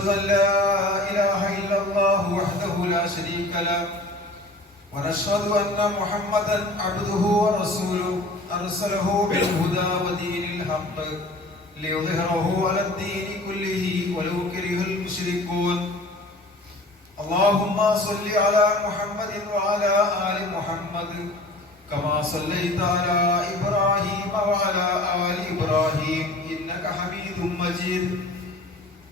ونشهد أن لا إله إلا الله وحده لا شريك له ونشهد أن محمدا عبده ورسوله أرسله بالهدى ودين الحق ليظهره على الدين كله ولو كره المشركون. اللهم صل على محمد وعلى آل محمد كما صليت على إبراهيم وعلى آل إبراهيم إنك حميد مجيد.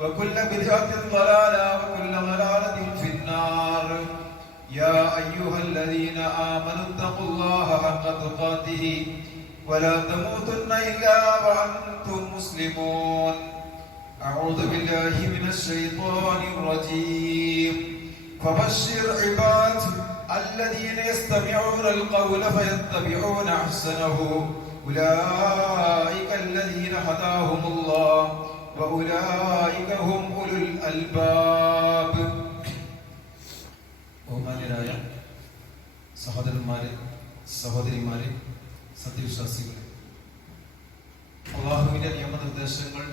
وكل بدعة ضلالة وكل ضلالة في النار. يا أيها الذين آمنوا اتقوا الله حق تقاته ولا تموتن إلا وأنتم مسلمون. أعوذ بالله من الشيطان الرجيم. فبشر عباد الذين يستمعون القول فيتبعون أحسنه. أولئك الذين هداهم الله. ബഹുമാന്യരായ സഹോദരന്മാരെ സഹോദരിമാരെ സത്യവിശ്വാസികളെ അള്ളാഹുവിന്റെ നിയമനിർദ്ദേശങ്ങൾ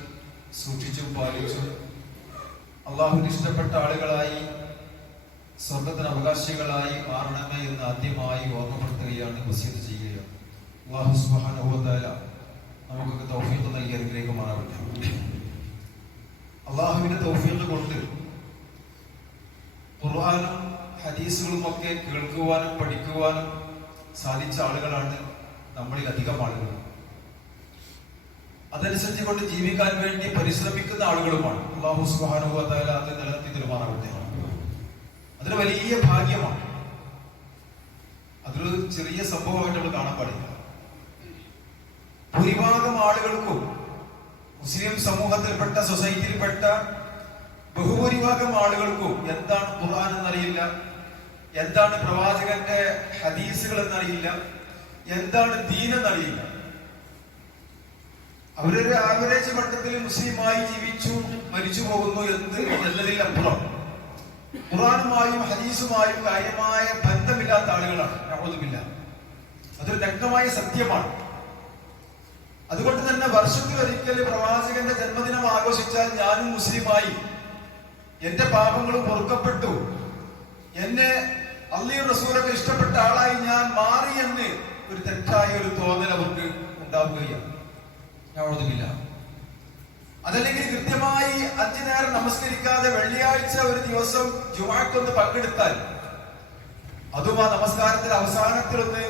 സൂക്ഷിച്ചും പാലിച്ചും അള്ളാഹുവിന് ഇഷ്ടപ്പെട്ട ആളുകളായി സ്വർഗത്തിന് അവകാശികളായി മാറണമേ എന്ന് ആദ്യമായി ഓർമ്മപ്പെടുത്തുകയാണ് വസീത് ചെയ്യുകയാണ് അള്ളാഹു സുബാനുഭവത്തായ നമുക്കൊക്കെ തൗഫീഖ് നൽകി അനുഗ്രഹിക്കുമാറാവട്ടെ. അള്ളാഹുവിന്റെ തൗഫീഖ് കൊണ്ട് ഖുർആാനും ഹദീസുകളും ഒക്കെ കേൾക്കുവാനും പഠിക്കുവാനും സാധിച്ച ആളുകളാണ് നമ്മളിൽ അധികം ആളുകൾ. അതനുസരിച്ച് കൊണ്ട് ജീവിക്കാൻ വേണ്ടി പരിശ്രമിക്കുന്ന ആളുകളുമാണ്. അള്ളാഹു സുഹാനുഭവത്തായാലും അത് നിലനിർത്തി തീരുമാനാവട്ടെ അതിന് വലിയ ഭാഗ്യമാണ്. അതൊരു ചെറിയ സംഭവമായിട്ട് നമ്മൾ കാണാൻ പാടില്ല. ഭൂരിഭാഗം ആളുകൾക്കും മുസ്ലിം സമൂഹത്തിൽപ്പെട്ട സൊസൈറ്റിയിൽപ്പെട്ട ബഹുഭൂരിഭാഗം ആളുകൾക്കും എന്താണ് ഖുർആൻ എന്നറിയില്ല? എന്താണ് പ്രവാചകന്റെ ഹദീസുകൾ എന്നറിയില്ല? എന്താണ് ദീൻ എന്നറിയില്ല? അവരൊരു ആവറേജ് മട്ടത്തിൽ മുസ്ലിമായി ജീവിച്ചു മരിച്ചു പോകുന്നു എന്ത് എന്നതിൽ അപ്പുറം. ഖുറാനുമായും ഹദീസുമായും കാര്യമായ ബന്ധമില്ലാത്ത ആളുകളാണ്. യാതൊന്നുമില്ല അതൊരു വ്യക്തമായ സത്യമാണ്. അതുകൊണ്ട് തന്നെ വർഷത്തിൽ ഒരിക്കൽ പ്രവാചകന്റെ ജന്മദിനം ആഘോഷിച്ചാൽ ഞാനും മുസ്ലിമായി. എന്റെ പാപങ്ങളും പൊറുക്കപ്പെട്ടു. എന്നെ അള്ളിയ റസൂലൊക്കെ ഇഷ്ടപ്പെട്ട ആളായി ഞാൻ മാറി എന്ന് ഒരു തെറ്റായ ഒരു തോന്നൽ അവർക്ക് ഉണ്ടാവുകയാണ്. ഞാൻ ഓർമ്മില്ല അതല്ലെങ്കിൽ കൃത്യമായി അഞ്ചു നേരം നമസ്കരിക്കാതെ വെള്ളിയാഴ്ച ഒരു ദിവസം ജുമാക്കൊന്ന് പങ്കെടുത്താൽ അതും ആ നമസ്കാരത്തിൽ അവസാനത്തിലൊന്ന്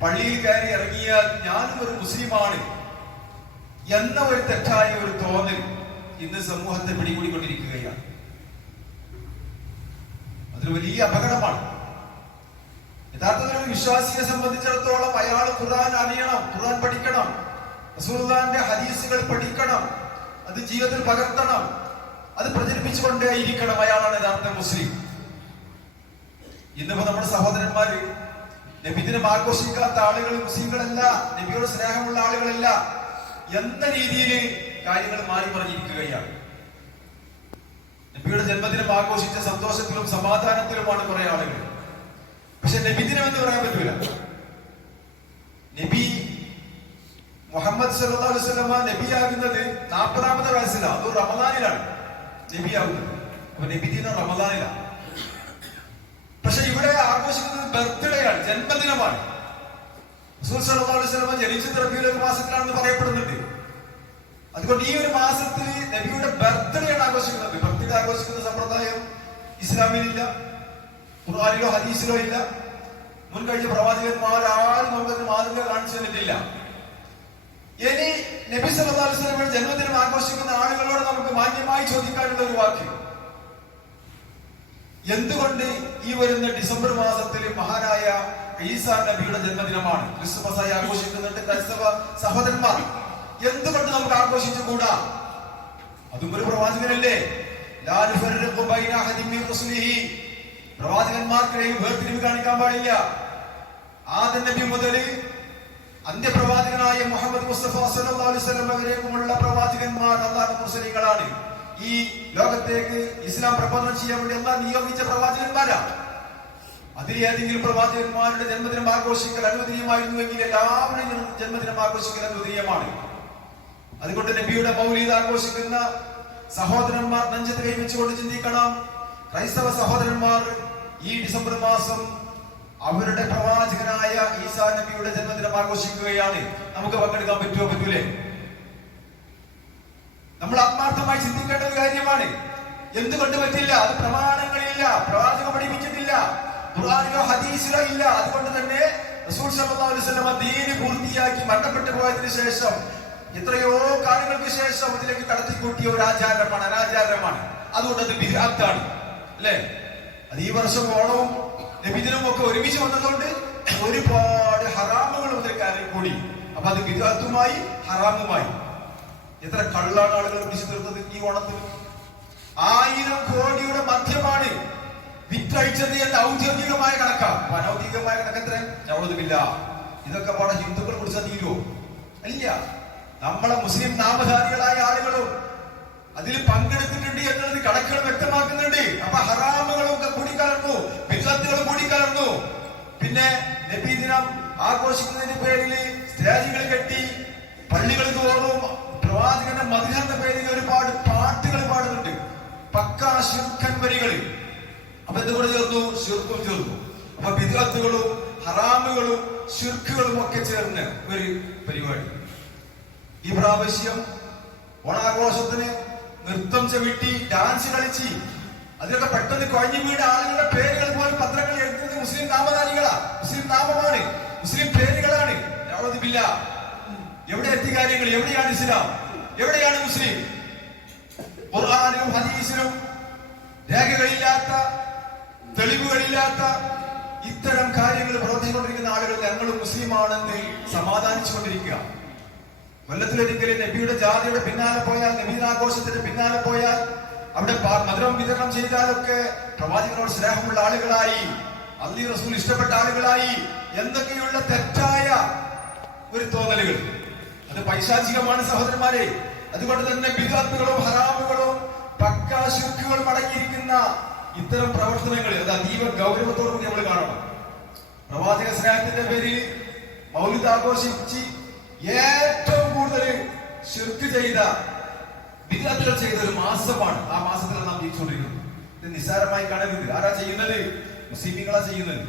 പള്ളിയിൽ കയറി ഇറങ്ങിയാൽ ഞാനും ഒരു മുസ്ലിമാണ് എന്ന ഒരു തെറ്റായ ഒരു തോന്നൽ ഇന്ന് സമൂഹത്തെ പിടികൂടിക്കൊണ്ടിരിക്കുകയാണ്. അതൊരു വലിയ അപകടമാണ്. യഥാർത്ഥത്തിൽ ഒരു വിശ്വാസിയെ സംബന്ധിച്ചിടത്തോളം അയാൾ ഖുർആൻ അറിയണം ഖുർആൻ പഠിക്കണം റസൂലുള്ളാഹിന്റെ ഹദീസുകൾ പഠിക്കണം അത് ജീവിതത്തിൽ പകർത്തണം അത് പ്രചരിപ്പിച്ചുകൊണ്ടേയിരിക്കണം അയാളാണ് യഥാർത്ഥ മുസ്ലിം. ഇന്നിപ്പോ നമ്മുടെ സഹോദരന്മാര് നബിദിനം ആഘോഷിക്കാത്ത ആളുകൾ മുസ്ലിങ്ങളല്ല നബിയോട് സ്നേഹമുള്ള ആളുകളല്ല. എന്ന രീതിയിൽ കാര്യങ്ങൾ മാറി പറഞ്ഞിരിക്കുകയാണ്. നബിയുടെ ജന്മദിനം ആഘോഷിച്ച സന്തോഷത്തിലും സമാധാനത്തിലുമാണ് കുറെ ആളുകൾ. പക്ഷെ നബിദിനം എന്ന് പറയാൻ പറ്റൂല. നബി മുഹമ്മദ് സല്ലാസ്ലമ നബിയാകുന്നത് നാൽപ്പതാമത്തെ വയസ്സിലാണ്. അത് റമദാനിലാണ്. നബിയാകുന്നത്. അപ്പൊ നബിദിനം റമദാനിലാണ്. പക്ഷെ ഇവിടെ ആഘോഷിക്കുന്നത് ബർത്ത്ഡേ ആണ് ജന്മദിനമാണ് വസല്ലമ ജനിച്ചത് റബീഉൽ മാസത്തിലാണെന്ന് പറയപ്പെടുന്നുണ്ട്. അതുകൊണ്ട് ഈ ഒരു മാസത്തിൽ നബിയുടെ ബർത്ത്ഡേ ആണ് ആഘോഷിക്കുന്നത്. ബർത്ത്ഡേ ആഘോഷിക്കുന്ന സമ്പ്രദായം ഇസ്ലാമിലില്ല ഖുർആാനിലോ ഹദീസിലോ ഇല്ല. മുൻ കഴിഞ്ഞ പ്രവാചകന്മാർ ആരും നമുക്കതിന് മാതൃക കാണിച്ചു തന്നിട്ടില്ല. ഇനി നബി വസല്ലമയുടെ ജന്മദിനം ആഘോഷിക്കുന്ന ആളുകളോട് നമുക്ക് മാന്യമായി ചോദിക്കാനുള്ള ഒരു വാക്യം എന്തുകൊണ്ട് ഈ വരുന്ന ഡിസംബർ മാസത്തിൽ മഹാനായ ഈസാ നബിയുടെ ജന്മദിനമാണ്. ക്രിസ്മസ് ആയി ആഘോഷിക്കുന്നുണ്ട് ക്രൈസ്തവ സഹോദരന്മാർ. എന്തുകൊണ്ട് നമുക്ക് ആഘോഷിച്ചുകൂടാ അതും ഒരു പ്രവാചകനല്ലേ. പ്രവാചകന്മാർക്കിടയിൽ വേർതിരിവ് കാണിക്കാൻ പാടില്ല. ആദ്യ നബി മുതൽ അന്ത്യപ്രവാചകനായ മുഹമ്മദ് മുസ്തഫ സല്ലല്ലാഹു അലൈഹി വസല്ലം വരേക്കുമുള്ള പ്രവാചകന്മാർ അള്ളാഹു മുസ്ലിങ്ങളാണ് ഈ ലോകത്തേക്ക് ഇസ്ലാം പ്രബോധനം ചെയ്യാൻ വേണ്ടി അല്ല നിയോഗിച്ച പ്രവാചകന്മാരാ. അതിൽ ഏതെങ്കിലും പ്രവാചകന്മാരുടെ ജന്മദിനം ആഘോഷിക്കൽ അനുവദനീയമായിരുന്നുവെങ്കിൽ എല്ലാവരുടെയും ജന്മ- ജന്മദിനം ആഘോഷിക്കൽ അനുവദനീയമാണ്. അതുകൊണ്ട് നബിയുടെ മൗലീദ് ആഘോഷിക്കുന്ന സഹോദരന്മാർ നെഞ്ചത്ത് കൈവച്ചുകൊണ്ട് ചിന്തിക്കണം. ക്രൈസ്തവ സഹോദരന്മാർ ഈ ഡിസംബർ മാസം അവരുടെ പ്രവാചകനായ ഈസാ നബിയുടെ ജന്മദിനം ആഘോഷിക്കുകയാണ്. നമുക്ക് പങ്കെടുക്കാൻ പറ്റുമോ പറ്റൂലേ? നമ്മൾ ആത്മാർത്ഥമായി ചിന്തിക്കേണ്ട ഒരു കാര്യമാണ്. എന്തുകൊണ്ട് പറ്റില്ല. അത് പ്രമാണങ്ങളില്ല. പ്രവാചകം പഠിപ്പിച്ചിട്ടില്ല. ഖുർആനിലോ ഹദീസിലോ ഇല്ല. അതുകൊണ്ട് തന്നെ റസൂൽ സല്ലല്ലാഹു ദീന് പൂർത്തിയാക്കി മരണപ്പെട്ടു പോയതിനു ശേഷം എത്രയോ കാലങ്ങൾക്ക് ശേഷം അതിലേക്ക് കടത്തിക്കൂട്ടിയ ഒരു ആചാരമാണ് അനാചാരമാണ്. അതുകൊണ്ട് അത് ബിഹാത്താണ് അല്ലേ? അത് ഈ വർഷം ഓണവും ലഭിതനും ഒക്കെ ഒരുമിച്ച് വന്നതുകൊണ്ട് ഒരുപാട് ഹറാമുകൾ അതിൽ കൂടി. അപ്പൊ അത് ബിഹാത്തുമായി ഹറാമുമായി. എത്ര കള്ളാണ് ആളുകൾ പിടിച്ചു തീർത്തത് ഈ ഓണത്തിൽ ആയിരം കോടിയുടെ മധ്യമാണ് വിറ്റഴിച്ചത് എന്റെ ഔദ്യോഗികമായ കണക്കാണ് അനൌദ്യോഗികമായ കണക്ക് എത്ര ഞവളുമില്ല ഇതൊക്കെ പാടെ ഹിന്ദുക്കൾ കുടിച്ചാൽ തീരുവോ? അല്ല. നമ്മളെ മുസ്ലിം നാമധാരികളായ ആളുകളും അതിൽ പങ്കെടുത്തിട്ടുണ്ട് എന്നുള്ളത് കണക്കുകൾ വ്യക്തമാക്കുന്നുണ്ട്. അപ്പൊ ഹറാമുകളും കൂടിക്കലർന്നു. വിദ്വത്തുകൾ കൂടിക്കലർന്നു. പിന്നെ നബീദിനം ആഘോഷിക്കുന്നതിന്റെ പേരിൽ സ്റ്റേജുകൾ കെട്ടി പള്ളികൾ തോറും പ്രവാചകന്റെ മധുഹന്റെ പേരിൽ ഒരുപാട് പാട്ടുകൾ പാടുന്നുണ്ട്. പക്കാ ശിർക്കൻ വരികളിൽ. അപ്പൊ എന്തുകൊണ്ട് ചേർന്നു ശിർക്കും ചേർന്നു. അപ്പൊ വിദ്വത്തുകളും ഹറാമുകളും ശിർക്കുകളും ഒക്കെ ചേർന്ന് ഒരു പരിപാടി. ഈ പ്രാവശ്യം ഓണാഘോഷത്തിന് നൃത്തം ചവിട്ടി ഡാൻസ് കളിച്ച്. അതിലൊക്കെ പെട്ടെന്ന് കുഴഞ്ഞു വീട് ആളുകളുടെ പേരുകൾ പോലും പത്രങ്ങളിൽ എഴുതുന്നത് മുസ്ലിം നാമധാരികളാ. മുസ്ലിം നാമമാണ്. മുസ്ലിം പേരുകളാണ്. എവിടെ എത്തി കാര്യങ്ങൾ? എവിടെയാണ് ഇസ്ലാം? എവിടെയാണ് മുസ്ലിം? ഖുർആാനിലും ഹദീസിനും രേഖകളില്ലാത്ത തെളിവുകളില്ലാത്ത ഇത്തരം കാര്യങ്ങൾ പ്രവർത്തിച്ചുകൊണ്ടിരിക്കുന്ന ആളുകൾ ഞങ്ങൾ മുസ്ലിമാണെന്ന് സമാധാനിച്ചുകൊണ്ടിരിക്കുക. കൊല്ലത്തിലൊരിക്കലും നബിയുടെ ജാതിയുടെ പിന്നാലെ പോയാൽ നബീനാഘോഷത്തിന്റെ പിന്നാലെ പോയാൽ അവിടെ മധുരം വിതരണം ചെയ്താലൊക്കെ പ്രവാചകനോട് സ്നേഹമുള്ള ആളുകളായി അള്ളി റസൂൽ ഇഷ്ടപ്പെട്ട ആളുകളായി എന്തൊക്കെയുള്ള തെറ്റായ ഒരു തോന്നലുകൾ. അത് പൈശാചികമാണ് സഹോദരന്മാരെ. അതുകൊണ്ട് തന്നെ ബിദാത്തുകളും ഹറാമുകളും പക്കാ ശുക്കുകളും അടങ്ങിയിരിക്കുന്ന ഇത്തരം പ്രവർത്തനങ്ങൾ അത് അതീവ ഗൗരവത്തോടു കൂടി നമ്മൾ കാണണം. പ്രവാചക സ്നേഹത്തിന്റെ പേരിൽ മൗലിദ് ആഘോഷിച്ച് ഏറ്റവും കൂടുതൽ ശിർക്ക് ചെയ്ത വിദ്യാർത്ഥികൾ ചെയ്ത ഒരു മാസമാണ് ആ മാസത്തിൽ നാം ജീവിച്ചുകൊണ്ടിരിക്കുന്നത്. ഇത് നിസ്സാരമായി കാണരുത്. ആരാ ചെയ്യുന്നത്? മുസ്ലിമീങ്ങളാ ചെയ്യുന്നത്.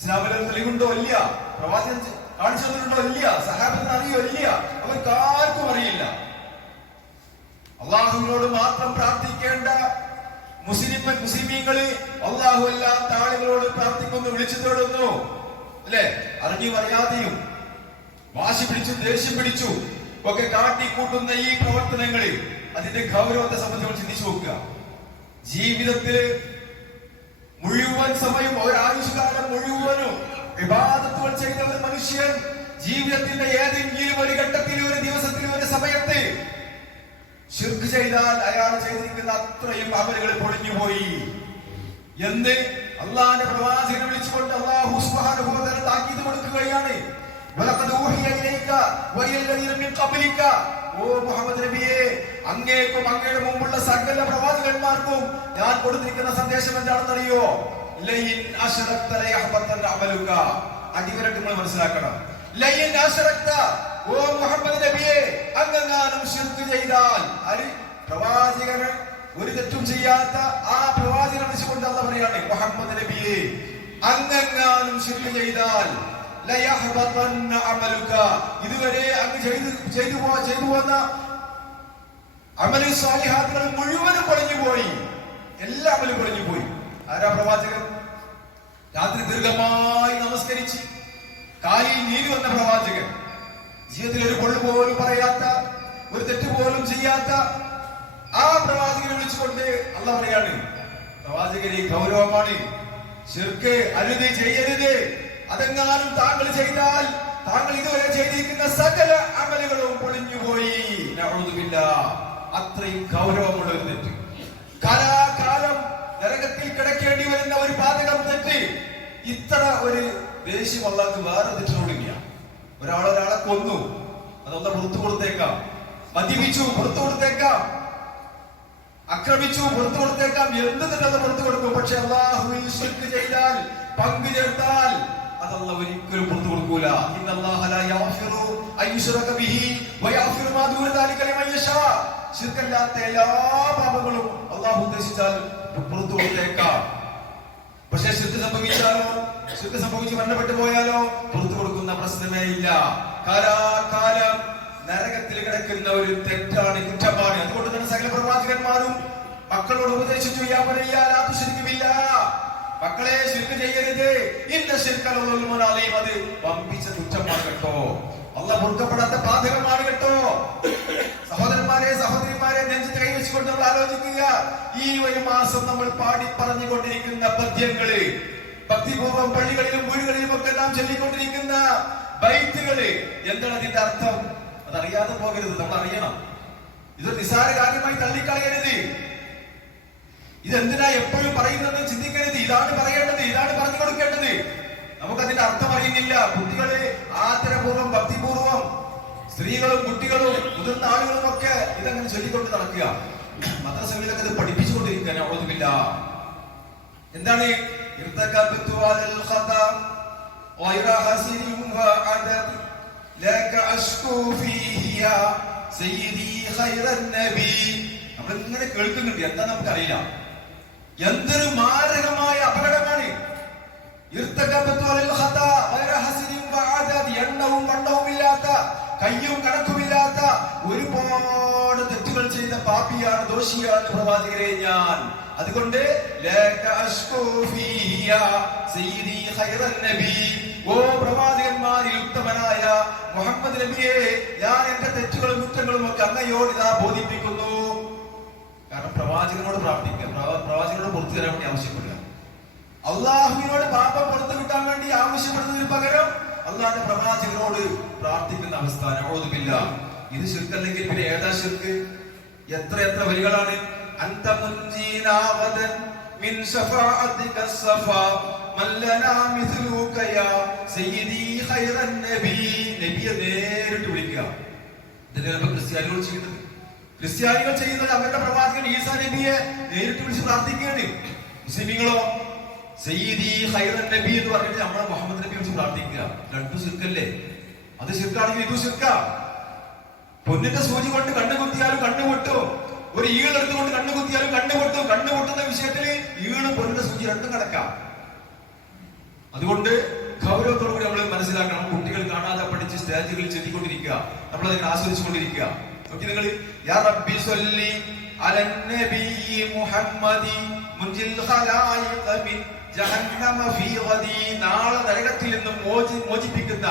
ഇസ്ലാമിലെ തെളിവുണ്ടോ? ഇല്ല. പ്രവാചകൻ കാണിച്ചു ഇല്ല. സഹാബത്തിന് അറിയോ? ഇല്ല. അവർക്ക് ആർക്കും അറിയില്ല. അള്ളാഹുവിനോട് മാത്രം പ്രാർത്ഥിക്കേണ്ട മുസ്ലിം മുസ്ലിമീങ്ങൾ അള്ളാഹു അല്ലാത്ത ആളുകളോട് പ്രാർത്ഥിക്കുന്നു വിളിച്ചു തേടുന്നു. അല്ലെ? അറിഞ്ഞും അറിയാതെയും വാശി പിടിച്ചു ദേഷ്യം പിടിച്ചു ഒക്കെ കാട്ടിക്കൂട്ടുന്ന ഈ പ്രവർത്തനങ്ങളിൽ അതിന്റെ ഗൗരവത്തെ സംബന്ധിച്ച് ചിന്തിച്ചു നോക്കുക. ജീവിതത്തിൽ മുഴുവൻ സമയം ഒരാവശ്യകാലം മുഴുവനും വിവാദത്തുകൾ ചെയ്ത ഒരു മനുഷ്യൻ ജീവിതത്തിന്റെ ഏതെങ്കിലും ഒരു ഘട്ടത്തിൽ ഒരു ദിവസത്തിൽ ഒരു സമയത്ത് ശിർക്ക് ചെയ്താൽ അയാൾ ചെയ്തിരിക്കുന്ന അത്രയും അമലുകൾ പൊളിഞ്ഞുപോയി എന്ത്? അള്ളാന്റെ പ്രവാചകനെ വിളിച്ചുകൊണ്ട് അള്ളാഹു താക്കീത് കൊടുക്കുകയാണ്. ഓ മുഹമ്മദ് നബിയെ അങ്ങേക്കും അങ്ങയുടെ മുമ്പുള്ള സകല പ്രവാചകന്മാർക്കും ഞാൻ കൊടുത്തിരിക്കുന്ന സന്ദേശം എന്താണെന്നറിയോ? മനസ്സിലാക്കണം. ഓ മുഹമ്മദ് നബിയെ ചെയ്താൽ ഒരു തെറ്റും ചെയ്യാത്ത ആ പ്രവാചകനെ വിളിച്ചുകൊണ്ട് അല്ല പറയാണ് മുഹമ്മദ് നബിയെ അങ്ങെങ്ങാനും ശിർക്ക് ചെയ്താൽ ഇതുവരെ അങ്ങ് ചെയ്തു ചെയ്തു പോ ചെയ്തു പോന്ന അമലു സ്വാലിഹാത്തുകൾ മുഴുവനും പൊളിഞ്ഞു പോയി എല്ലാ അമലും പൊളിഞ്ഞു പോയി ആരാ പ്രവാചകൻ? രാത്രി ദീർഘമായി നമസ്കരിച്ച് കാലിൽ നീര് വന്ന പ്രവാചകൻ. ജീവിതത്തിൽ ഒരു കൊള്ളു പോലും പറയാത്ത ഒരു തെറ്റ് പോലും ചെയ്യാത്ത ആ പ്രവാചകനെ വിളിച്ചുകൊണ്ട് അല്ല പറയാണ് പ്രവാചകരെ ഗൗരവമാണ്. ശിർക്ക് അരുത് ചെയ്യരുത്. അതെങ്ങാനും താങ്കൾ ചെയ്താൽ താങ്കൾ ഇതുവരെ ചെയ്തിരിക്കുന്ന സകല അമലുകളും പൊളിഞ്ഞുപോയി. അത്രയും ഗൗരവമുള്ള ഒരു തെറ്റ്. കാലാകാലം നരകത്തിൽ കിടക്കേണ്ടി വരുന്ന ഒരു പാതകം തെറ്റി. ഇത്ര ഒരു ദേഷ്യം അള്ളാഹ്ക്ക് വേറെ തെറ്റിനോടില്ല. ഒരാൾ ഒരാളെ കൊന്നു. അതൊന്ന് പുറത്തു കൊടുത്തേക്കാം. മദ്യപിച്ചു പുറത്തു കൊടുത്തേക്കാം. അക്രമിച്ചു പുറത്തു കൊടുത്തേക്കാം. എന്ത് തന്നെ പുറത്തു കൊടുക്കും. പക്ഷെ ശിർക്ക് ചെയ്താൽ പങ്കു ചേർത്താൽ അതല്ല ഒരിക്കലും പുറത്തു കൊടുക്കൂല. ശിർക്കല്ലാത്ത എല്ലാ പാപങ്ങളും അള്ളാഹു ഉദ്ദേശിച്ചാൽ പുറത്തു കൊടുത്തേക്കാം പക്ഷെ ശുദ്ധ സംഭവിച്ചാലോ? ശുദ്ധ സംഭവിച്ച് മരണപ്പെട്ടു പോയാലോ? പുറത്തു കൊടുക്കുന്ന പ്രശ്നമേ ഇല്ല. കാലാകാലം നരകത്തിൽ കിടക്കുന്ന ഒരു തെറ്റാണ് കുറ്റമാണ്. അതുകൊണ്ട് തന്നെ സകല പ്രവാചകന്മാരും മക്കളോട് ഉപദേശിച്ചു യാ ബനയ്യ ലാ മക്കളെ ശിർക്ക് ചെയ്യരുത്. ഇന്ന ശിർക്കലൊന്നും അത് വമ്പിച്ച കുറ്റമാണ് കേട്ടോ. അല്ല പൊറുക്കപ്പെടാത്ത ബാധകമാണ് കേട്ടോ. സഹോദരിമാരെ നെഞ്ചു കൈവച്ചുകൊണ്ട് നമ്മൾ ആലോചിക്കുക. ഈ ഒരു മാസം നമ്മൾ പാടി പറഞ്ഞുകൊണ്ടിരിക്കുന്ന പദ്യങ്ങളെ ഭക്തിപൂർവം പള്ളികളിലും വീടുകളിലും ഒക്കെ നാം ചൊല്ലിക്കൊണ്ടിരിക്കുന്ന ബൈത്തുകളെ എന്താണ് അതിന്റെ അർത്ഥം? അതറിയാതെ പോകരുത് നമ്മൾ അറിയണം. ഇത് നിസാര കാര്യമായി തള്ളിക്കളയരുത്. ഇതെന്തിനാ എപ്പോഴും പറയുന്നത് ചിന്തിക്കരുത്. ഇതാണ് പറയേണ്ടത് ഇതാണ് പറഞ്ഞു കൊടുക്കേണ്ടത് നമുക്കതിന്റെ അർത്ഥം അറിയുന്നില്ല. കുട്ടികളെ ആദരപൂർവം ഭക്തിപൂർവം സ്ത്രീകളും കുട്ടികളും മുതിർന്ന ആളുകളും ഒക്കെ ഇതങ്ങനെ ചൊല്ലിക്കൊണ്ട് നടക്കുക. മദ്രസകളിലൊക്കെ ഇത് പഠിപ്പിച്ചുകൊണ്ടിരിക്കാൻ ഒന്നുമില്ല എന്താണ് നമ്മളിങ്ങനെ കേൾക്കുന്നുണ്ട്. എന്താ നമുക്ക് അറിയില്ല എന്തൊരു മാരകമായ അപകടമാണ് ഇർത്തക്കത്ത് കയ്യും കണക്കുമില്ലാത്ത ഒരുപാട് തെറ്റുകൾ ചെയ്ത പാപിയാണ് ദോഷിയാണ് പ്രവാചകരെ ഞാൻ. അതുകൊണ്ട് ഓ പ്രവാചകന്മാരിൽ ഉത്തമനായ മുഹമ്മദ് നബിയെ ഞാൻ എന്റെ തെറ്റുകളും കുറ്റങ്ങളും ഒക്കെ അങ്ങയോട് ഇതാ ബോധിപ്പിക്കുന്നു. കാരണം പ്രവാചകനോട് പ്രാർത്ഥിക്കുക. പ്രവാചകനോട് പുറത്തു തരാൻ വേണ്ടി ആവശ്യപ്പെടുക. അള്ളാഹുവിനോട് പാപം പുറത്തു കിട്ടാൻ വേണ്ടി ആവശ്യപ്പെടുന്നതിന് പകരം അള്ളാഹിന്റെ പ്രവാചകനോട് പ്രാർത്ഥിക്കുന്ന അവസ്ഥ നവോതുമില്ല ഇത് ശിർക്കല്ലെങ്കിൽ പിന്നെ ഏതാ ശിർക്ക്? എത്ര എത്ര വരികളാണ്? നേരിട്ട് വിളിക്കുക. ക്രിസ്ത്യാനികൾ ചെയ്യുന്നത്. ക്രിസ്ത്യാനികൾ അവരുടെ പ്രവാചകൻ ഈസാ നബിയെ നേരിട്ട് വിളിച്ച് പ്രാർത്ഥിക്കുകയാണ്. മുസ്ലിമീങ്ങളോ? സയ്യിദി ഹൈറൻ നബി എന്ന് പറഞ്ഞിട്ട് നമ്മളെ മുഹമ്മദ് നബി വെച്ച് പ്രാർത്ഥിക്കുക. രണ്ടു സിർക്കല്ലേ അത് സിർക്കാണെങ്കിൽ ഇതും സിർക്ക പൊന്നിന്റെ സൂചി കൊണ്ട് കണ്ണു കുത്തിയാലും കണ്ണു പൊട്ടും. ഒരു ഈളെടുത്തുകൊണ്ട് കണ്ണു കുത്തിയാലും കണ്ണു പൊട്ടും. കണ്ണു പൊട്ടുന്ന വിഷയത്തിൽ ഈൾ പൊന്നിന്റെ സൂചി രണ്ടും കിടക്കാം അതുകൊണ്ട് ഗൗരവത്തോടു കൂടി നമ്മൾ മനസ്സിലാക്കണം. കുട്ടികൾ കാണാതെ പഠിച്ച് സ്റ്റേജുകളിൽ ചെല്ലിക്കൊണ്ടിരിക്കുക നമ്മൾ അതിനെ ആസ്വദിച്ചുകൊണ്ടിരിക്കുക. നോക്കി നിങ്ങൾ യാ റബ്ബി മുഹമ്മദി നാളെ നരകത്തിൽ നിന്ന് മോചി മോചിപ്പിക്കുന്ന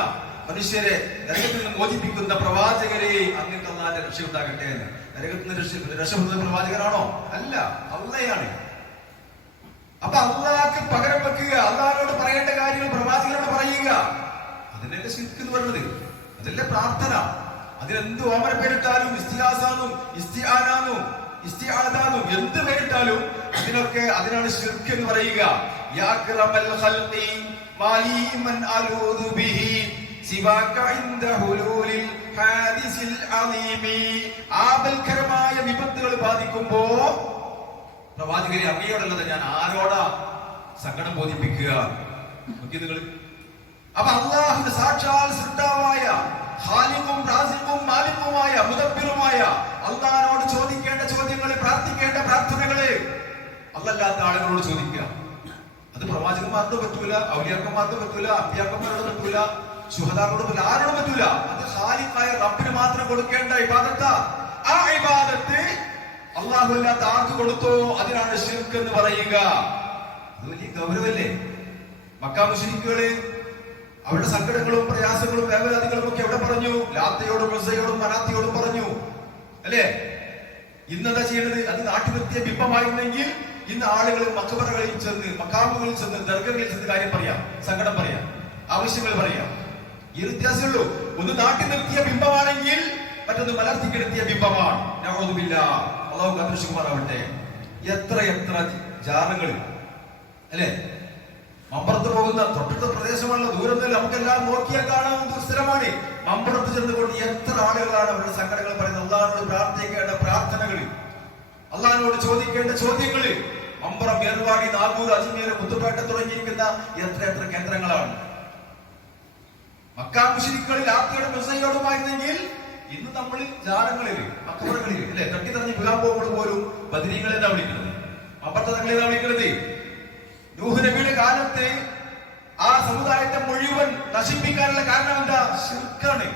മനുഷ്യരെ നരകത്തിൽ നിന്ന് മോചിപ്പിക്കുന്ന പ്രവാചകരെ അങ്ങക്ക് അള്ളാന്റെ രക്ഷ ഉണ്ടാകട്ടെ. നരകത്തിൽ നിന്ന് രക്ഷ രക്ഷപ്പെടുന്ന പ്രവാചകനാണോ? അല്ല അള്ളയാണ്. അപ്പൊ അള്ളാഹ്ക്ക് പകരം വെക്കുക അള്ളാഹിനോട് പറയേണ്ട കാര്യങ്ങൾ പ്രവാചകനോട് പറയുക. അതിനല്ലേ ശിർക്ക് എന്ന് പറയുന്നത്? അതല്ലേ പ്രാർത്ഥന. അതിനെന്ത് ഓമന പേരിട്ടാലും ഇസ്തിഹാസാന്നും ഇസ്തിഹാനാന്നും ഇസ്തിആദാന്നും എന്ത് പേരിട്ടാലും അതിനൊക്കെ അതിനാണ് ശിർക്ക് എന്ന് പറയുക ആപൽക്കരമായ വിപത്തുകൾ ബാധിക്കുമ്പോ പ്രവാചകരെ അങ്ങയോടല്ലാതെ ഞാൻ ആരോടാ സങ്കടം ബോധിപ്പിക്കുക? നിങ്ങൾ അപ്പൊ അള്ളാഹുന്റെ സാക്ഷാൽ സൃഷ്ടാവായ ഖാലിഖും റാസിഖും മാലിക്കുമായ മുദബ്ബിറുമായ അള്ളാഹിനോട് ചോദിക്കേണ്ട ചോദ്യങ്ങൾ പ്രാർത്ഥിക്കേണ്ട പ്രാർത്ഥനകൾ അല്ലല്ലാത്ത ആളുകളോട് ചോദിക്കുക അത് പ്രവാചകന്മാർക്ക് പറ്റൂല ഔലിയാക്കന്മാർക്ക് പറ്റൂല അധ്യാപകന്മാരോട് പറ്റൂല ശുഹദാക്കളോട് പറ്റില്ല ആരോടും പറ്റൂല. അത് ഹാലിഫായ റബ്ബിന് മാത്രം കൊടുക്കേണ്ട ഇബാദത്ത. ആ ഇബാദത്ത് അള്ളാഹു ഇല്ലാത്ത ആർക്ക് കൊടുത്തോ അതിനാണ് ശിർക്ക് എന്ന് പറയുക. അത് വലിയ ഗൗരവല്ലേ? മക്കാ മുഷരിക്കുകൾ അവരുടെ സങ്കടങ്ങളും പ്രയാസങ്ങളും വേവലാതികളും ഒക്കെ എവിടെ പറഞ്ഞു? ലാത്തയോടും റസയോടും മനാത്തയോടും പറഞ്ഞു. അല്ലേ? ഇന്നെന്താ ചെയ്യേണ്ടത്? അത് നാട്ടിലെത്തിയ ബിംബമായിരുന്നെങ്കിൽ ഇന്ന് ആളുകൾ മക്കബറകളിൽ ചെന്ന് മക്കാമുകളിൽ ചെന്ന് ദർഗകളിൽ ചെന്ന് കാര്യം പറയാം സങ്കടം പറയാം ആവശ്യങ്ങൾ പറയാം. ഈ വ്യത്യാസമുള്ളൂ ഒന്ന് നാട്ടി നിർത്തിയ ബിംബമാണെങ്കിൽ മറ്റൊന്ന് മലർത്തി കിടത്തിയ ബിംബമാണ്. ഞങ്ങളൊന്നുമില്ല അള്ളാഹു കാത്തുമാറാവട്ടെ എത്ര എത്ര ജാറങ്ങൾ അല്ലേ? മമ്പറത്ത് പോകുന്ന തൊട്ടടുത്ത പ്രദേശമാണല്ലോ. ദൂരത്തിൽ നമുക്കെല്ലാം നോക്കിയാൽ ഒരു സ്ഥലമാണ്. മമ്പറത്ത് ചെന്നുകൊണ്ട് എത്ര ആളുകളാണ് അവരുടെ സങ്കടങ്ങൾ പറയുന്നത്? അള്ളാഹിനോട് പ്രാർത്ഥിക്കേണ്ട പ്രാർത്ഥനകൾ അള്ളാഹിനോട് ചോദിക്കേണ്ട ചോദ്യങ്ങൾ. മമ്പറം ഏർവാടി നാഗൂർ അജ്മീർ മുത്തുപേട്ട തുടങ്ങിയിരിക്കുന്ന എത്ര എത്ര കേന്ദ്രങ്ങളാണ്. മക്കാമുഷിരിക്കളിൽ ആത്മയുടെ മിസയോടുമായിരുന്നെങ്കിൽ ഇന്ന് നമ്മൾ ജാലങ്ങളിൽ അക്ബറുകളിൽ അല്ലെ തട്ടിത്തറഞ്ഞ് വീഴാൻ പോകുമ്പോൾ പോലും ബദരീങ്ങൾ വിളിക്കുന്നത്? അപ്പുറത്തെ എന്നാ വിളിക്കുന്നത്? നൂഹ് കാലത്ത് ആ സമുദായത്തെ മുഴുവൻ നശിപ്പിക്കാനുള്ള കാരണം എന്താ? ശിർക്കാണ്.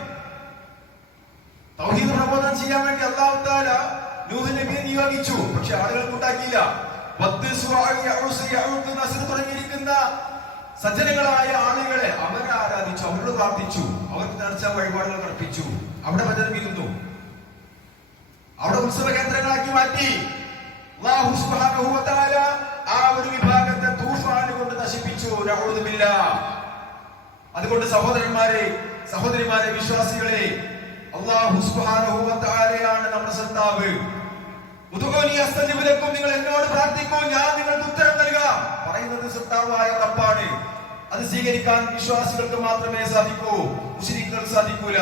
തൗഹീദ് പ്രബോധനം ചെയ്യാൻ വേണ്ടി അള്ളാഹു താല നബിയെ നിയോഗിച്ചു. പക്ഷെ ആളുകൾ കൂട്ടാക്കിയില്ല തുടങ്ങിയിരിക്കുന്ന സജ്ജനങ്ങളായ ആളുകളെ അവരെ ആരാധിച്ചു അവരോട് പ്രാർത്ഥിച്ചു. അവർക്ക് നേർച്ച വഴിപാടുകൾ കർപ്പിച്ചു അവിടെ പ്രചരിപ്പിക്കുന്നു. അവിടെ ഉത്സവ കേന്ദ്രങ്ങളാക്കി മാറ്റി. ആ ഒരു വിഭാഗത്തെ കൊണ്ട് നശിപ്പിച്ചു. നഊദു അതുകൊണ്ട് സഹോദരന്മാരെ സഹോദരിമാരെ വിശ്വാസികളെ അള്ളാഹു സുബ്ഹാനഹു വ നമ്മുടെ സത്താവ് ഉദുഊനി അസ്തജിബ് നിങ്ങൾ എന്നോട് പ്രാർത്ഥിക്കൂ ഞാൻ നിങ്ങൾക്ക് ഉത്തരം നൽകാം. പറയുന്നത് സത്താവായ റബ്ബാണ് അത് സ്വീകരിക്കാൻ വിശ്വാസികൾക്ക് മാത്രമേ സാധിക്കൂ. മുസ്ലിങ്ങൾക്ക് സാധിക്കൂല.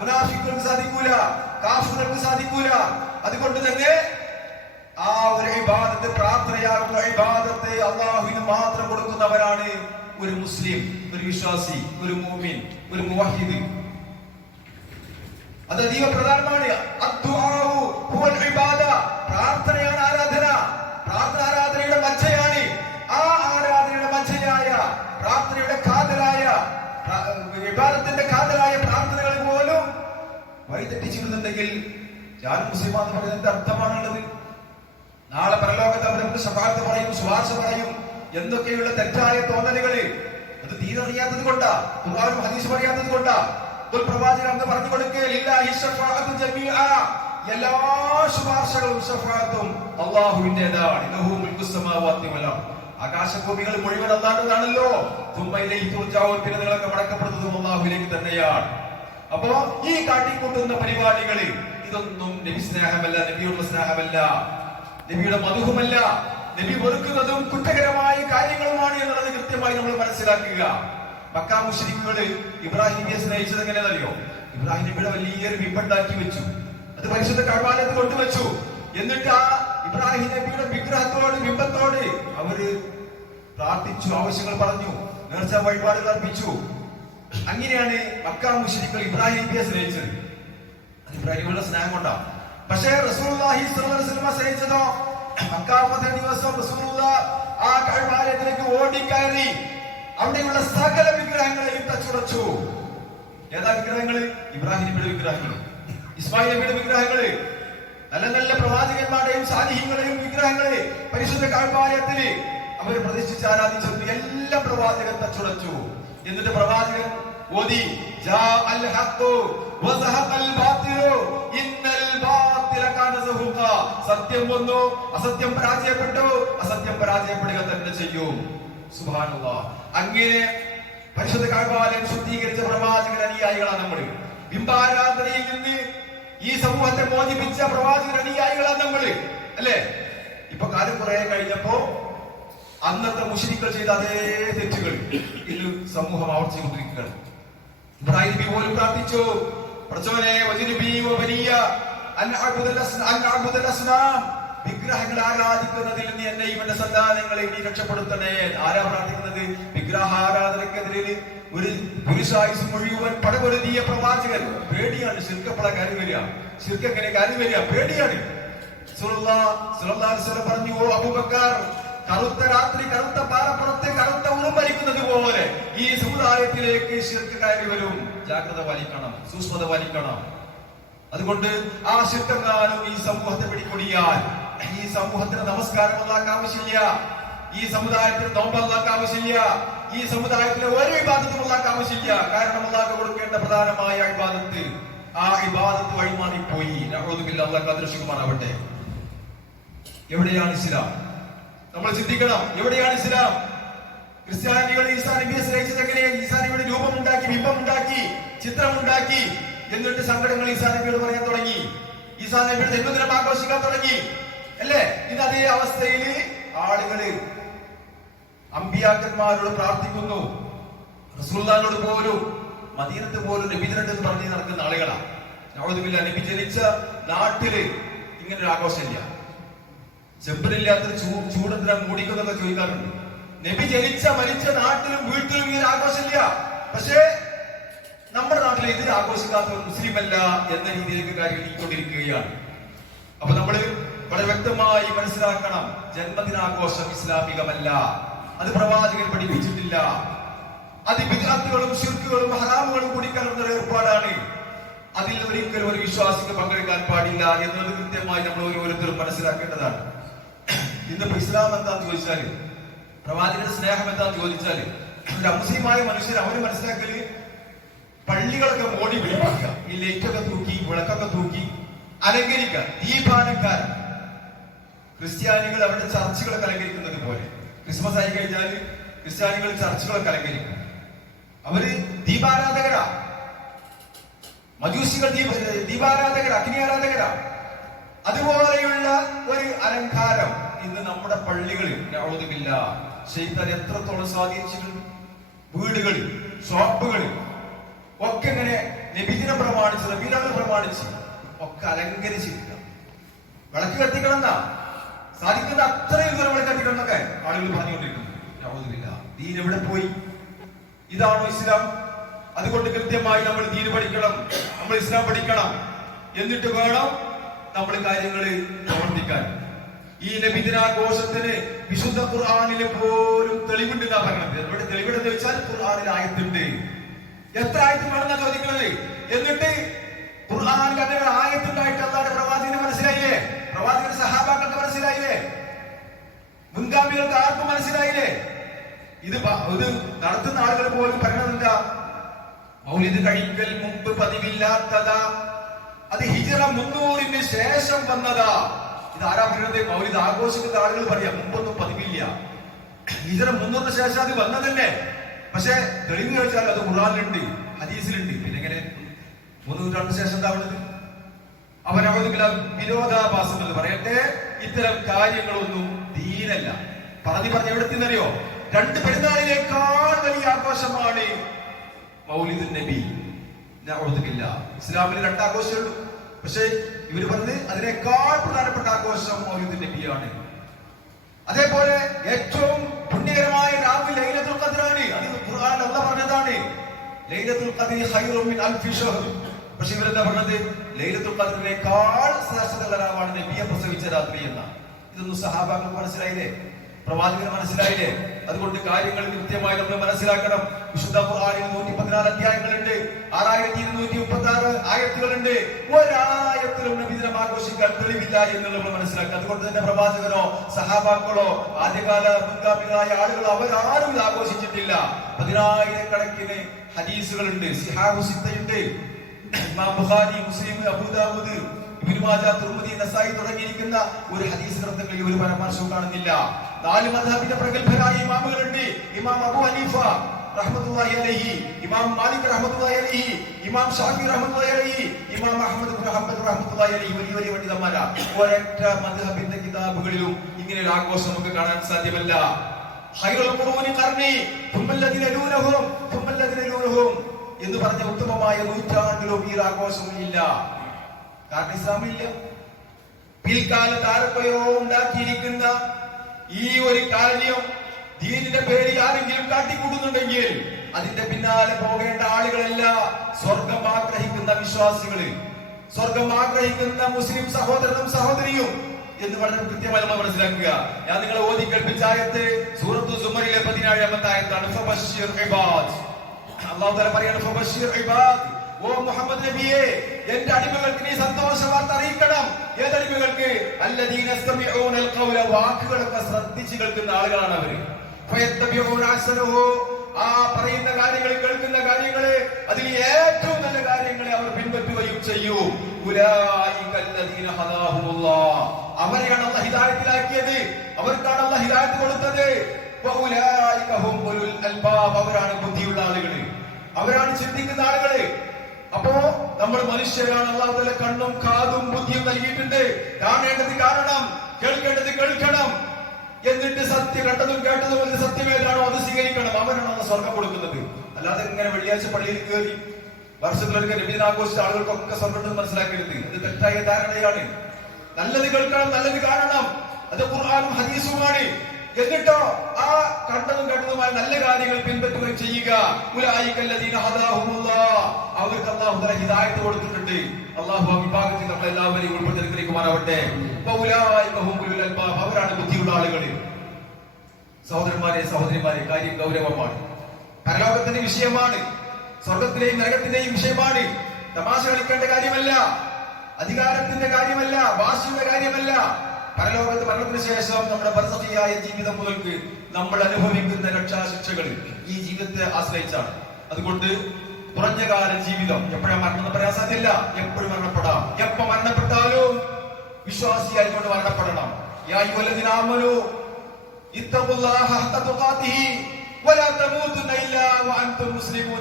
മുനാഫിക്കൾക്ക് സാധിക്കൂല. കാഫിർക്ക് സാധിക്കൂല. അതുകൊണ്ട് തന്നെ ആ ഒരു ഇബാദത്ത് പ്രാർത്ഥനയാകുന്ന ഇബാദത്ത് അള്ളാഹുവിന് മാത്രം കൊടുക്കുന്നവരാണ് ഒരു മുസ്ലിം ഒരു വിശ്വാസി ഒരു മൂമിൻ ഒരു മുവഹിദ്. അത് അതീവ പ്രധാനമാണ് പ്രാർത്ഥനയാണ് ആരാധന. പ്രാർത്ഥന ആരാധനയുടെ മജ്ജയാണ്. ആ ആരാധനയുടെ മജ്ജയായ പ്രാർത്ഥനയുടെ കാതലായ പ്ര- കാതലായ പ്രാർത്ഥനകൾ പോലും വഴിതെറ്റിച്ചിരുന്നുണ്ടെങ്കിൽ ഞാൻ മുസ്ലിമാന്ന് പറയുന്നതിന്റെ അർത്ഥമാണുള്ളത്? നാളെ പരലോകത്ത് അവരെ ശപാർത്ത് പറയും ശുപാർശ പറയും എന്തൊക്കെയുള്ള തെറ്റായ തോന്നലുകൾ? അത് തീരറിയാത്തത് കൊണ്ടാ ഖുർആനും ഹദീസും അറിയാത്തത് കൊണ്ടാ. പ്രവാചകൻ അന്ന് പറഞ്ഞു കൊടുക്കുക ലില്ലാഹി ശഫാഅത്തു ജമീഅ. എല്ലാ ശുപാർശകളും വൽ അർദ്. ആകാശഭൂമികൾ മുഴുവൻ അല്ലാഹുവാണല്ലോ തുമ്മയിലേക്ക് തുറച്ചാവും പിന്നെ നിങ്ങളൊക്കെ മടക്കപ്പെടുന്നതും അല്ലാഹുവിലേക്ക് തന്നെയാണ്. അപ്പോ ഈ കാട്ടിക്കൂട്ടുന്ന പരിപാടികളിൽ ഇതൊന്നും നബി സ്നേഹമല്ല നബിയുള്ള സ്നേഹമല്ല നബിയുടെ മധുഹമല്ല. നബി വെറുക്കുന്നതും കുറ്റകരമായ കാര്യങ്ങളുമാണ് എന്നുള്ളത് കൃത്യമായി നമ്മൾ മനസ്സിലാക്കുക. മക്കാ മുഷ്രിക്കുകൾ ഇബ്രാഹിം നബിയെ സ്നേഹിച്ചത് എങ്ങനെയാണെന്നറിയോ? ഇബ്രാഹിം നബിയുടെ വലിയൊരു ബിംബുണ്ടാക്കി വെച്ചു. അത് പരിശുദ്ധ കഴിവാലത്ത് കൊണ്ടുവച്ചു. എന്നിട്ട് ആ ഇബ്രാഹിം നബിയുടെ വിഗ്രഹത്തോട് ബിംബത്തോട് അവർ പ്രാർത്ഥിച്ചു ആവശ്യങ്ങൾ പറഞ്ഞു നേർച്ച വഴിപാടുകൾ അർപ്പിച്ചു. അങ്ങനെയാണ് മക്ക മുഷരിക്കൾ ഇബ്രാഹിം നബിയെ സ്നേഹിച്ചത്. അത് ഇബ്രാഹിമുള്ള സ്നേഹം കൊണ്ടാ. പക്ഷേ റസൂലുള്ളാഹി സ്വല്ലല്ലാഹു അലൈഹി വസല്ലം സ്നേഹിച്ചതോ? മക്കാമത്തെ ദിവസം റസൂലുള്ള ആ കഴിവാലയത്തിലേക്ക് ഓടിക്കയറി. അവിടെയുള്ള സകല വിഗ്രഹങ്ങളെയും തച്ചുടച്ചു ഏതാ വിഗ്രഹങ്ങൾ ഇബ്രാഹിമിയുടെ വിഗ്രഹങ്ങൾ ഇസ്മായിൽ നബിയുടെ വിഗ്രഹങ്ങൾ. നല്ല നല്ല പ്രവാചകന്മാരുടെയും സാലിഹ്യങ്ങളെയും വിഗ്രഹങ്ങളെ പരിശുദ്ധ കാഴ്പാലയത്തിൽ അവർ പ്രതിഷ്ഠിച്ച് ആരാധിച്ചിരുന്നു എല്ലാ പ്രവാചകൻ തച്ചുടച്ചു എന്നിട്ട് പ്രവാചകൻ ഓതി സത്യം വന്നു അസത്യം പരാജയപ്പെട്ടു അസത്യം പരാജയപ്പെടുക തന്നെ ചെയ്യും. സുബ്ഹാനല്ലാഹ്. അങ്ങനെ പരിശുദ്ധ കാഴ്പാലയം ശുദ്ധീകരിച്ച പ്രവാചകൻ അനുയായികളാണ് നമ്മൾ. ബിംബാരാധനയിൽ നിന്ന് ഈ സമൂഹത്തെ മോചിപ്പിച്ച പ്രവാചകൻ അനുയായികളാണ് നമ്മൾ അല്ലേ? ഇപ്പൊ കാലം കുറെ കഴിഞ്ഞപ്പോ അന്നത്തെ മുഷിരിക്കൾ ചെയ്ത അതേ തെറ്റുകൾ ഇന്ന് സമൂഹം ആവർത്തിച്ചുകൊണ്ടിരിക്കുകയാണ്. ഇബ്രാഹിം പോലും പ്രാർത്ഥിച്ചു. പ്രചോദനെ വജിനുബി വബനിയ അൻ അസ്നാം. വിഗ്രഹങ്ങൾ ആരാധിക്കുന്നതിൽ നിന്ന് എന്നെ ഇവന്റെ സന്താനങ്ങളെ നീ രക്ഷപ്പെടുത്തണേ. ആരാ പ്രാർത്ഥിക്കുന്നത്? വിഗ്രഹ ആരാധനക്കെതിരെ ഒരു പുരുഷായുസ് മുഴുവൻ പടപൊരുതിയ പ്രവാചകൻ. പേടിയാണ് ശിർക്കപ്പള കാര്യം വരിക. ശിർക്കെങ്ങനെ കാര്യം വരിക. പേടിയാണ്. പറഞ്ഞു ഓ അബുബക്കാർ കറുത്ത രാത്രി കറുത്ത പാറപ്പുറത്തെ കറുത്ത ഉറുമ്പരിക്കുന്നത് പോലെ ഈ സമുദായത്തിലേക്ക് ശിർക്ക് കയറി വരും. ജാഗ്രത പാലിക്കണം സൂക്ഷ്മത പാലിക്കണം. അതുകൊണ്ട് ആ ശിർക്കെങ്ങാനും ഈ സമൂഹത്തെ പിടികൊടിയാൽ. ഈ സമൂഹത്തിന് നമസ്കാരം ഉണ്ടാക്കാൻ ആവശ്യമില്ല. ഈ സമുദായത്തിന് നോമ്പ് ആവശ്യമില്ല. ഈ സമുദായത്തിന് ഒരു വിഭാഗത്തിനും ഉണ്ടാക്കാൻ ആവശ്യമില്ല. കാരണം അള്ളാഹ് കൊടുക്കേണ്ട പ്രധാനമായ വിവാദത്ത് ആ വിവാദത്ത് വഴിമാറിപ്പോയി. അള്ളാഹ് അദൃശ്യകുമാറാവട്ടെ എവിടെയാണ് ഇസ്ലാം? നമ്മൾ ചിന്തിക്കണം എവിടെയാണ് ഇസ്ലാം? ക്രിസ്ത്യാനികൾ ഈസാ നബിയെ സ്നേഹിച്ചത് ബിംബം ഉണ്ടാക്കി ബിംബമുണ്ടാക്കി ചിത്രമുണ്ടാക്കി. എന്നിട്ട് സങ്കടങ്ങൾ ഈസാ നബിയോട് പറയാൻ തുടങ്ങി. ഈസാ നബിയുടെ ജന്മദിനം ആഘോഷിക്കാൻ തുടങ്ങി. അല്ലേ? ഇത് അതേ അവസ്ഥയിൽ ആളുകൾ അമ്പിയാക്കന്മാരോട് പ്രാർത്ഥിക്കുന്നു. റസൂല്ലാനോട് പോലും മദീനത്ത് പോലും നബിജനട്ട് എന്ന് പറഞ്ഞ് നടക്കുന്ന ആളുകളാ. നവതുമില്ല നബി ജനിച്ച നാട്ടിൽ ഇങ്ങനെ ഒരു ആഘോഷമില്ല ചെമ്പനില്ലാത്ത ചൂടെന്തിനാ മൂടിക്കുന്നൊക്കെ ചോദിക്കാറുണ്ട്. നബി ജനിച്ച മരിച്ച നാട്ടിലും വീട്ടിലും ഇങ്ങനെ ആഘോഷമില്ല. പക്ഷേ നമ്മുടെ നാട്ടിൽ ഒരു മുസ്ലിം അല്ല എന്ന രീതിയിലേക്ക് കാര്യങ്ങൾ നീങ്ങിക്കൊണ്ടിരിക്കുകയാണ്. അപ്പൊ നമ്മൾ വളരെ വ്യക്തമായി മനസ്സിലാക്കണം. ജന്മദിനാഘോഷം ഇസ്ലാമികമല്ല. അത് പ്രവാചകൻ പഠിപ്പിച്ചിട്ടില്ല. അത് വിദ്യാർത്ഥികളും ശിർക്കുകളും ഹറാമുകളും കൂടി കലർന്ന ഒരു ഏർപ്പാടാണ്. അതിൽ ഒരിക്കലും ഒരു വിശ്വാസിക്ക് പങ്കെടുക്കാൻ പാടില്ല എന്നത് കൃത്യമായി നമ്മൾ ഓരോരുത്തരും മനസ്സിലാക്കേണ്ടതാണ്. ഇന്നിപ്പോ ഇസ്ലാം എന്താന്ന് ചോദിച്ചാൽ പ്രവാചകന്റെ സ്നേഹം എന്താന്ന് ചോദിച്ചാൽ ഒരു അമുസ്ലിമായ മനുഷ്യർ അവർ മനസ്സിലാക്കൽ പള്ളികളൊക്കെ മോടി പിടിപ്പിക്കുക. ഈ ലൈറ്റൊക്കെ തൂക്കി വിളക്കൊക്കെ തൂക്കി അലങ്കരിക്കുക. ദീപാലങ്കാരം ക്രിസ്ത്യാനികൾ അവരുടെ ചർച്ചകളെ കലങ്കരിക്കുന്നത് പോലെ. ക്രിസ്മസ് ആയി കഴിഞ്ഞാൽ ക്രിസ്ത്യാനികൾ ചർച്ചകളെ കലങ്കരിക്കും. അവർ ദീപാരാധകരാ. മജൂസികൾ ദീപ ദീപാരാധകരാ അഗ്നി ആരാധകരാ അതുപോലെയുള്ള ഒരു അലങ്കാരം ഇന്ന് നമ്മുടെ പള്ളികളിൽ. യാതൊന്നുമില്ല ശൈത്താൻ എത്രത്തോളം സ്വാധീനിച്ചിട്ടുണ്ട്? വീടുകളിൽ ഷോപ്പുകളിൽ. ഒക്കെ ഇങ്ങനെ നബിദിനം പ്രമാണിച്ച് നബീനങ്ങൾ പ്രമാണിച്ച് ഒക്കെ അലങ്കരിച്ചിരിക്കുക വിളക്ക് കത്തിക്കണമെന്നാ? സാധിക്കുന്ന അത്രയും ദൂരം എന്നൊക്കെ ആളുകൾ പറഞ്ഞുകൊണ്ടിരിക്കുന്നു. ദീൻ എവിടെ പോയി? ഇതാണോ ഇസ്ലാം? അതുകൊണ്ട് കൃത്യമായി നമ്മൾ ദീൻ പഠിക്കണം. നമ്മൾ ഇസ്ലാം പഠിക്കണം. എന്നിട്ട് വേണം നമ്മൾ കാര്യങ്ങൾ പ്രവർത്തിക്കാൻ. ഈ നബിദിനാഘോഷത്തിന് വിശുദ്ധ ഖുർആാനിൽ പോലും തെളിവുണ്ട് എന്നാ പറയണത് ഇവിടെ തെളിവുണ്ടെന്ന് വെച്ചാൽ ഖുർആാനിൽ ആയത്തുണ്ട്. എത്ര ആയത്ത് വേണമെന്നാ ചോദിക്കുന്നത്? എന്നിട്ട് ഖുർആാനിൽ അങ്ങനെ ആയത്തുണ്ടായിട്ട് അല്ലാതെ പ്രവാചകന് മനസ്സിലായില്ലേ? പ്രവാചകന് സഹാബാക്കൾക്ക് മനസ്സിലായില്ലേ? മുൻഗാമികൾക്ക് ആർക്കും മനസ്സിലായില്ലേ? ഇത് ഇത് നടത്തുന്ന ആളുകൾ പോലും പറയണമെന്നില്ല മൗലിദ് കഴിക്കൽ മുമ്പ് പതിവില്ലാത്തതാ. അത് ഹിജറ മുന്നൂറിന് ശേഷം വന്നതാ. ഇത് ആരാ പറയുന്നത് മൗലിദ് ആഘോഷിക്കുന്ന ആളുകൾ പറയാം മുമ്പൊന്നും പതിവില്ല. ഹിജറ മുന്നൂറിന് ശേഷം അത് വന്നതല്ലേ? പക്ഷെ തെളിവ് ചോദിച്ചാൽ അത് ഖുറാനിലുണ്ട് ഹദീസിലുണ്ട്. പിന്നെ എങ്ങനെ മൂന്ന് നൂറ്റാണ്ടിന് ശേഷം എന്താവുന്നത് അവനവധികള വിരോധാഭാസം എന്ന് പറയട്ടെ ഇത്തരം കാര്യങ്ങളൊന്നും ദീനല്ല. പറഞ്ഞു പറഞ്ഞ എത്തിയെന്നറിയോ? രണ്ട് പെരുന്നാളിനേക്കാൾ വലിയ ആഘോഷമാണ് മൗലിദ് നബി. നഅൂദുബില്ല ഇസ്ലാമിൽ രണ്ട് ആഘോഷമുള്ളൂ പക്ഷേ പറഞ്ഞത് അതിനേക്കാൾ പ്രധാനപ്പെട്ട ആഘോഷം മൗലിദ് നബിയാണ്. അതേപോലെ ഏറ്റവും പുണ്യകരമായ രാവ് ലൈലത്തുൽ ഖദ്റാണ്. അത് ഖുർആൻ അല്ല പറഞ്ഞതാണ്. ലൈലത്തുൽ ഖദ്രി ഖൈറും മിൻ അൽഫി ഷഹർ പക്ഷെ ഇവരെന്താ പറഞ്ഞത്? ലൈലത്തുൽ ഖദറിനേക്കാൾ ശ്രേഷ്ഠതയുള്ള രാവാണ് നബിയെ പ്രസവിച്ച രാത്രി എന്ന. ഇതൊന്നും സഹാബാക്കൾ മനസ്സിലായില്ലേ? പ്രവാചകർ മനസ്സിലായില്ലേ? അതുകൊണ്ട് കാര്യങ്ങൾ കൃത്യമായി നമ്മൾ മനസ്സിലാക്കണം. വിശുദ്ധ ഖുർആനിൽ നൂറ്റി പതിനാല് അധ്യായങ്ങളുണ്ട്. ആറായിരത്തി ഇരുന്നൂറ്റി മുപ്പത്തി ആറ് ആയത്തുകളുണ്ട്. ഒരായത്തിലും നബിദിനം ആഘോഷിക്കാൻ തെളിവില്ല എന്ന് നമ്മൾ മനസ്സിലാക്കുക അതുകൊണ്ട് തന്നെ പ്രവാചകനോ സഹാബാക്കളോ ആദ്യകാല മുൻഗാമികളായ ആളുകളോ അവരാരും ഇത് ആഘോഷിച്ചിട്ടില്ല. പതിനായിരക്കണക്കിന് ഹദീസുകളുണ്ട് സിഹാബു സിത്തയുണ്ട്. ഇമാം Bukhari Muslim Abu Dawud Tirmidhi Nasai തുടങ്ങിയിരിക്കുന്ന ഒരു ഹദീസ് ഗ്രന്ഥങ്ങളിൽ ഒരു പരാമർശവും കാണുന്നില്ല. നാല് മദ്ഹബിന്റെ പ്രഗത്ഭരായ ഇമാമുകളുണ്ട്. ഇമാം അബു ഹനീഫ അലൈഹി ഇമാം മാലിക് അലൈഹി ഇമാം അലൈഹി ഇമാം അഹ്മദ് അലൈഹി വലിയ വലിയ മദ്ഹബിന്റെ കിതാബുകളിലും ഇങ്ങനെ ഒരു ആഘോഷം നമുക്ക് കാണാൻ സാധ്യമല്ല. ഖുറൂനി ലൂനഹും യലൂനഹും എന്ന് പറഞ്ഞ ഉത്തമമായ നൂറ്റാണ്ടിലോ ഈ ആഘോഷം ഇല്ല. കാരണം ഇസ്ലാമില്ല ഉണ്ടാക്കിയിരിക്കുന്ന ഈ ഒരു കാര്യം ദീനിന്റെ പേര് ആരെങ്കിലും കാട്ടിക്കൂടുന്നുണ്ടെങ്കിൽ അതിന്റെ പിന്നാലെ പോകേണ്ട ആളുകളല്ല സ്വർഗം ആഗ്രഹിക്കുന്ന വിശ്വാസികൾ സ്വർഗം ആഗ്രഹിക്കുന്ന മുസ്ലിം സഹോദരനും സഹോദരിയും എന്ന് വളരെ കൃത്യമായി നമ്മൾ മനസ്സിലാക്കുക. ഞാൻ നിങ്ങളെ ഓതി കേൾപ്പിച്ച ആയത്ത് സൂറത്തു സുമറിലെ പതിനേഴാമത്തെ ആയത്താണ്. അള്ളാഹു തആല പറയാണ് ഓ മുഹമ്മദ് നബിയെ എന്റെ അടിമകൾക്ക് നീ സന്തോഷ വാർത്ത അറിയിക്കണം. ഏതടിമകൾക്ക് അല്ലദീന വാക്കുകളൊക്കെ ശ്രദ്ധിച്ച് കേൾക്കുന്ന ആളുകളാണ് അവർ. ആ പറയുന്ന കാര്യങ്ങൾ കേൾക്കുന്ന കാര്യങ്ങളെ അതിൽ ഏറ്റവും നല്ല കാര്യങ്ങളെ അവർ പിൻപറ്റുകയും ചെയ്യും. അവരെയാണ് അല്ലാഹ് ഹിതായത്തിലാക്കിയത് അവർക്കാണ് അള്ള ഹിദായത്ത് കൊടുത്തത്. അവരാണ് ബുദ്ധിയുള്ള ആളുകൾ അവരാണ് ചിന്തിക്കുന്ന ആളുകളെ. അപ്പോ നമ്മൾ മനുഷ്യരാണ്. അള്ളാഹുതല കണ്ണും കാതും ബുദ്ധിയും നൽകിയിട്ടുണ്ട്. കാണേണ്ടത് കാണണം. കേൾക്കേണ്ടത് കേൾക്കണം. എന്നിട്ട് സത്യം കണ്ടതും കേട്ടതും എന്ത് സത്യമേതാണോ അത് സ്വീകരിക്കണം. അവനാണ് സ്വർഗം കൊടുക്കുന്നത്. അല്ലാതെ ഇങ്ങനെ വെള്ളിയാഴ്ച പള്ളിയിൽ കയറി വർഷത്തിലൊരിക്കൽ നബിദിന ആഘോഷിച്ച ആളുകൾക്കൊക്കെ സ്വർഗം മനസ്സിലാക്കരുത്. അത് തെറ്റായ ധാരണയാണ്. നല്ലത് കേൾക്കണം നല്ലത് കാണണം. അത് ഖുർആാനും ഹദീസുമാണ്. എന്നിട്ടോ ആ കണ്ടതും കണ്ടതുമായ നല്ല കാര്യങ്ങൾ പിൻപറ്റുകയും ചെയ്യുക. അവർക്ക് അല്ലാഹു തആല ഹിദായത്ത് കൊടുത്തിട്ടുണ്ട്. അള്ളാഹു ആ വിഭാഗത്തിൽ നമ്മൾ എല്ലാവരെയും അൽബാബ് അവരാണ് ബുദ്ധിയുള്ള ആളുകൾ സഹോദരന്മാരെ സഹോദരിമാരെ കാര്യം ഗൗരവമാണ്. പരലോകത്തിന്റെ വിഷയമാണ്. സ്വർഗത്തിലെയും നരകത്തിന്റെയും വിഷയമാണ്. തമാശ കളിക്കേണ്ട കാര്യമല്ല. അധികാരത്തിന്റെ കാര്യമല്ല. വാശിയുടെ കാര്യമല്ല. പരലോകത്ത് മരണത്തിന് ശേഷം നമ്മുടെ പരിസതിയായ ജീവിതം മുതൽക്ക് നമ്മൾ അനുഭവിക്കുന്ന രക്ഷാശിക്ഷകൾ ഈ ജീവിതത്തെ ആശ്രയിച്ചാണ്. അതുകൊണ്ട് കുറഞ്ഞ കാല ജീവിതം എപ്പോഴാണ് മരണം പറയാൻ സാധ്യല്ല? എപ്പോഴും മരണപ്പെടാം. എപ്പോ മരണപ്പെട്ടാലും വിശ്വാസിയായിക്കൊണ്ട് മരണപ്പെടണം.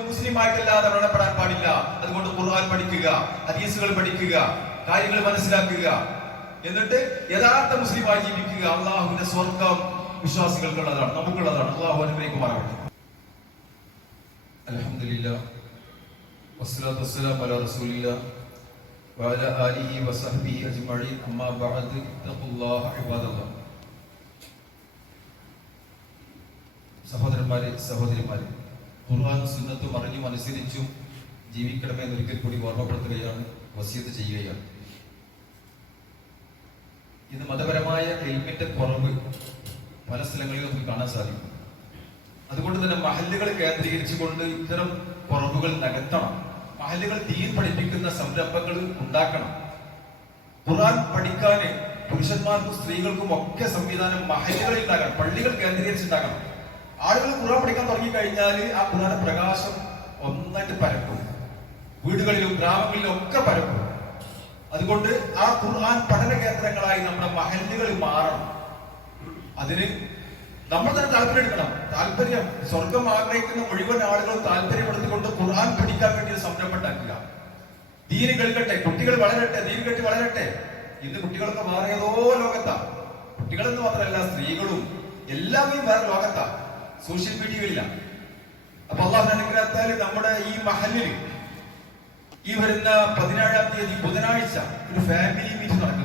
മുസ്ലിമായിട്ടല്ലാതെ മരണപ്പെടാൻ പാടില്ല. അതുകൊണ്ട് ഖുർആൻ പഠിക്കുക ഹദീസുകൾ പഠിക്കുക കാര്യങ്ങൾ മനസ്സിലാക്കുക. എന്നിട്ട് യഥാർത്ഥ മുസ്ലിമായി ജീവിക്കുക. അള്ളാഹുവിന്റെ സ്വർഗം വിശ്വാസികൾക്കുള്ളതാണ് നമുക്കുള്ളതാണ്. അള്ളാഹു അനുഗ്രഹിക്കുമാറാവട്ടെ അൽഹംദുലില്ലാ വസ്സലാത്തു സഹോദരന്മാരെ സഹോദരിമാരെ ഖുർആൻ സുന്നത്തും അറിഞ്ഞും അനുസരിച്ചും ജീവിക്കണമെന്ന് ഒരിക്കൽ കൂടി ഓർമ്മപ്പെടുത്തുകയാണ് വസിയത്ത് ചെയ്യുകയാണ്. ഇന്ന് മതപരമായ എൽമിന്റെ കുറവ് പല സ്ഥലങ്ങളിൽ നമുക്ക് കാണാൻ സാധിക്കും. അതുകൊണ്ട് തന്നെ മഹല്ലുകൾ കേന്ദ്രീകരിച്ചുകൊണ്ട് ഇത്തരം കുറവുകൾ നികത്തണം. മഹല്ലുകൾ തീൻ പഠിപ്പിക്കുന്ന സംരംഭങ്ങൾ ഉണ്ടാക്കണം. ഖുർആൻ പഠിക്കാന് പുരുഷന്മാർക്കും സ്ത്രീകൾക്കും ഒക്കെ സംവിധാനം മഹല്ലുകളിൽ ഉണ്ടാക്കണം പള്ളികൾ കേന്ദ്രീകരിച്ചുണ്ടാക്കണം. ആളുകൾ ഖുർആൻ പഠിക്കാൻ തുടങ്ങി കഴിഞ്ഞാൽ ആ ഖുർആന പ്രകാശം ഒന്നായിട്ട് പരക്കും. വീടുകളിലും ഗ്രാമങ്ങളിലും ഒക്കെ പരക്കും. അതുകൊണ്ട് ആ ഖുർആൻ പഠന കേന്ദ്രങ്ങളായി നമ്മുടെ മഹല്ലുകൾ മാറണം. അതിന് നമ്മൾ തന്നെ താല്പര്യം എടുക്കണം. താല്പര്യം സ്വർഗം ആഗ്രഹിക്കുന്ന മുഴുവൻ ആളുകളും താല്പര്യപ്പെടുത്തിക്കൊണ്ട് ഖുർആൻ പഠിക്കാൻ വേണ്ടി ഒരു ദീന് കേൾക്കട്ടെ കുട്ടികൾ വളരട്ടെ ദീൻ കെട്ടി വളരട്ടെ. ഇന്ന് കുട്ടികളൊക്കെ വേറെ ഏതോ ലോകത്താ. കുട്ടികളെന്ന് മാത്രമല്ല സ്ത്രീകളും എല്ലാവരും വേറെ ലോകത്താ. സോഷ്യൽ മീഡിയയില്ല അപ്പൊ അള്ളാഹു അനുഗ്രഹത്താൽ നമ്മുടെ ഈ മഹലിൽ ഈ വരുന്ന പതിനേഴാം തീയതി ബുധനാഴ്ച ഒരു ഫാമിലി മീറ്റ് നടക്കുന്നു.